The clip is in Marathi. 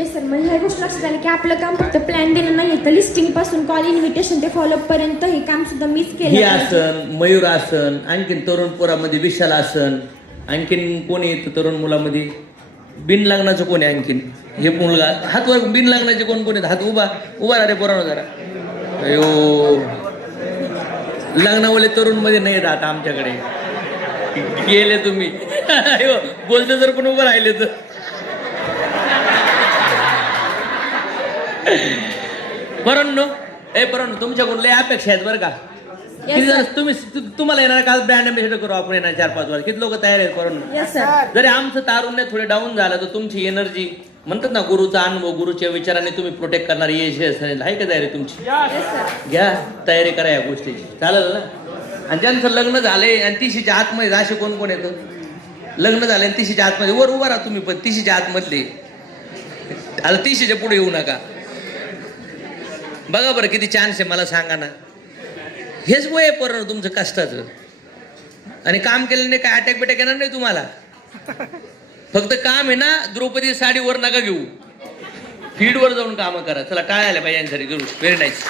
येस सर, मग ह्या गोष्ट लक्षात आलं की आपलं काम फक्त प्लॅन देणं नाही तर लिस्टिंग पासून कॉल इन्व्हिटेशन ते फॉलोअप पर्यंत हे काम सुद्धा मीच केलं ही पाहिजे. आसन, मयूर आसन, आणखीन तरुण पोरामध्ये विशाल आसन, आणखीन कोणी येतं तरुण मुलामध्ये बिन लग्नाचं कोणी आणखीन हे मुलगा हात वर बिन लग्नाचे कोण कोणी हात उभा उभा राहते पोरांनो जरा. अयो लग्नावाले तरुण मध्ये नाही राहत आमच्याकडे गेले तुम्ही. अयो बोलते जर पण उभं राहिले तर पोरांनो तुमच्याकडून लय अपेक्षा आहेत बरं का. किती जण तुम्हाला येणार काल ब्रँड अँबॅसेडर करू आपण येणार 4-5 वर्ष किती लोक तयार आहेत पोरांनो. Yes sir. जरी आमचं तारुण्य थोडे डाऊन झालं तर तुमची एनर्जी म्हणतात ना गुरुचा अनुभव गुरुच्या विचाराने तुम्ही प्रोटेक्ट करणारी यश आहे का तयारी तुमची. घ्या तयारी करा या गोष्टीची चालेल ना. आणि ज्यांचं लग्न झालंय आणि 30च्या आतमध्ये असे कोण कोण येतं लग्न झाले आणि 30च्या आतमध्ये वर उभा राहा तुम्ही पण 30च्या आतमधले आता 30च्या पुढे येऊ नका. बघा बरं किती चान्स आहे मला सांगा ना. हेच वय आहे पोरांनो तुमचं कष्टाचं. आणि काम केल्याने काय अटॅक बिटॅक येणार नाही तुम्हाला. फक्त काम आहे ना द्रौपदी साडीवर नका घेऊ फीडवर जाऊन कामं करा. चला काय आलं पाहिजे यांसाठी व्हेरी नाईस.